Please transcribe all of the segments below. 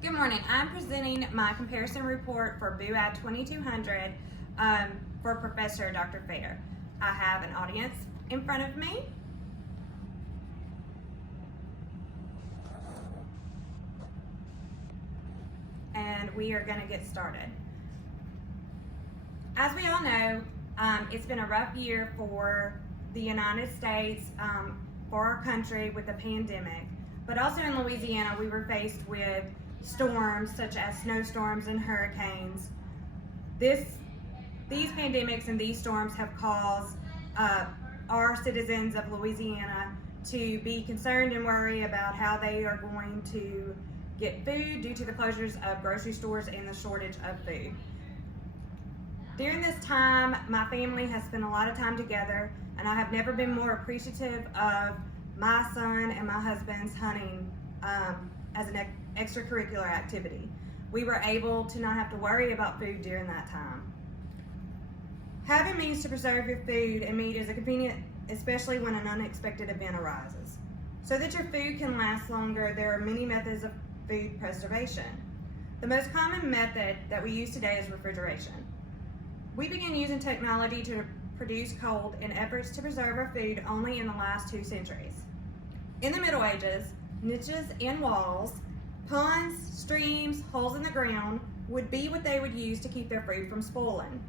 Good morning. I'm presenting my comparison report for BUAD 2200 for Professor Dr. Fair. I have an audience in front of me. And we are going to get started. As we all know, it's been a rough year for the United States, for our country with the pandemic. But also in Louisiana, we were faced with storms such as snowstorms and hurricanes. These pandemics and these storms have caused our citizens of Louisiana to be concerned and worry about how they are going to get food due to the closures of grocery stores and the shortage of food. During this time, my family has spent a lot of time together, and I have never been more appreciative of my son and my husband's hunting as an extracurricular activity. We were able to not have to worry about food during that time. Having means to preserve your food and meat is a convenient, especially when an unexpected event arises. So that your food can last longer, there are many methods of food preservation. The most common method that we use today is refrigeration. We began using technology to produce cold in efforts to preserve our food only in the last 2 centuries. In the Middle Ages, niches in walls, ponds, streams, holes in the ground would be what they would use to keep their food from spoiling.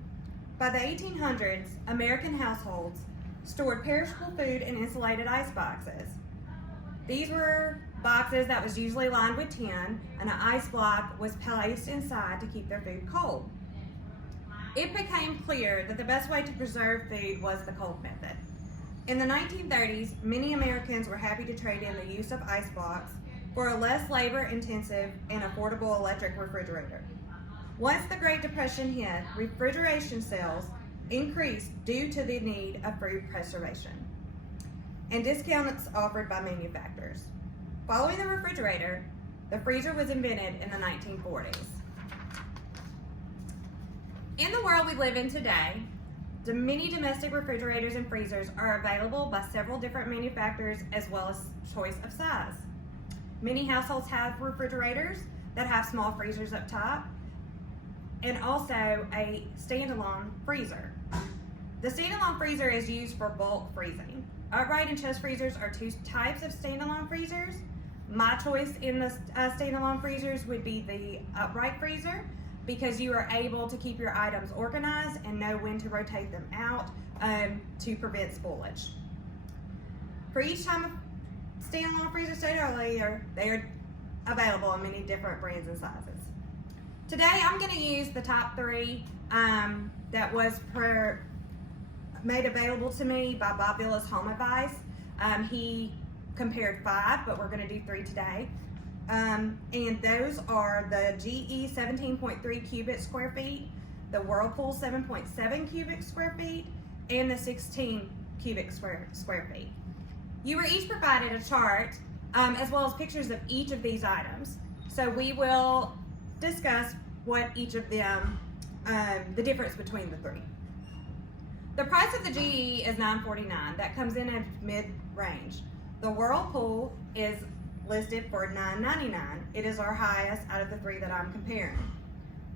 By the 1800s, American households stored perishable food in insulated ice boxes. These were boxes that was usually lined with tin, and an ice block was placed inside to keep their food cold. It became clear that the best way to preserve food was the cold method. In the 1930s, many Americans were happy to trade in the use of ice blocks for a less labor-intensive and affordable electric refrigerator. Once the Great Depression hit, refrigeration sales increased due to the need of food preservation and discounts offered by manufacturers. Following the refrigerator, the freezer was invented in the 1940s. In the world we live in today, the many domestic refrigerators and freezers are available by several different manufacturers as well as choice of size. Many households have refrigerators that have small freezers up top and also a standalone freezer. The standalone freezer is used for bulk freezing. Upright and chest freezers are 2 types of standalone freezers. My choice in the standalone freezers would be the upright freezer, because you are able to keep your items organized and know when to rotate them out to prevent spoilage. For each time a standalone freezer stated earlier, they are available in many different brands and sizes. Today I'm going to use the top 3 that was made available to me by Bob Villa's Home Advice. He compared 5, but we're going to do 3 today. And those are the GE 17.3 cubic square feet, the Whirlpool 7.7 cubic square feet, and the 16 cubic square feet. You were each provided a chart as well as pictures of each of these items. So we will discuss what each of them, the difference between the 3. The price of the GE is $949. That comes in at mid-range. The Whirlpool is listed for $999. It is our highest out of the 3 that I'm comparing.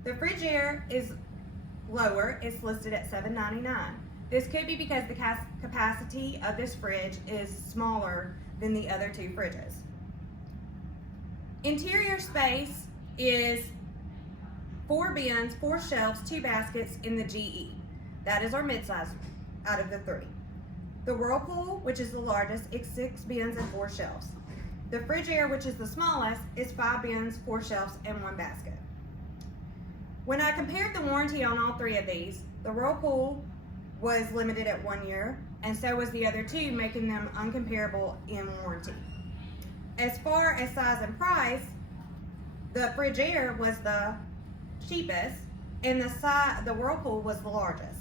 The Frigidaire is lower. It's listed at $799. This could be because the capacity of this fridge is smaller than the other 2 fridges. Interior space is 4 bins, 4 shelves, 2 baskets in the GE. That is our midsize out of the 3. The Whirlpool, which is the largest, is 6 bins and 4 shelves. The Frigidaire, which is the smallest, is 5 bins, 4 shelves, and 1 basket. When I compared the warranty on all 3 of these, the Whirlpool was limited at 1 year, and so was the other 2, making them uncomparable in warranty. As far as size and price, the Frigidaire was the cheapest, and the Whirlpool was the largest.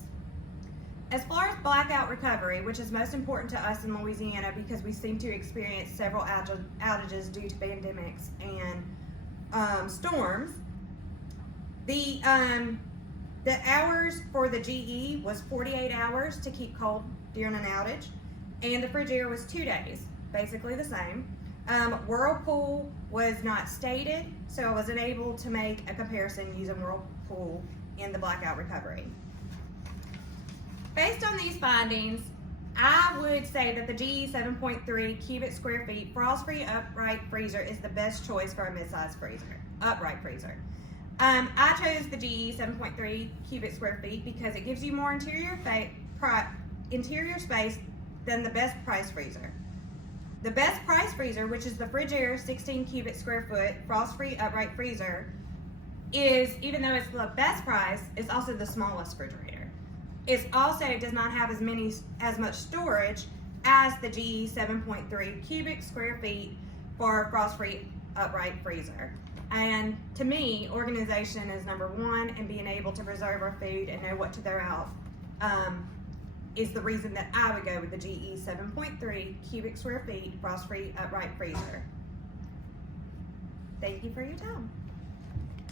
As far as blackout recovery, which is most important to us in Louisiana because we seem to experience several outages due to pandemics and storms, the hours for the GE was 48 hours to keep cold during an outage, and the Frigidaire was 2 days, basically the same. Whirlpool was not stated, so I wasn't able to make a comparison using Whirlpool in the blackout recovery. Based on these findings, I would say that the GE 7.3 cubic square feet frost-free upright freezer is the best choice for a mid-size freezer, upright freezer. I chose the GE 7.3 cubic square feet because it gives you more interior space than the best price freezer. The best price freezer, which is the Frigidaire 16 cubic square foot frost-free upright freezer, is, even though it's the best price, it's also the smallest refrigerator. It also does not have as much storage as the GE 7.3 cubic square feet for frost-free upright freezer. And to me, organization is number one, and being able to preserve our food and know what to throw out is the reason that I would go with the GE 7.3 cubic square feet frost-free upright freezer. Thank you for your time.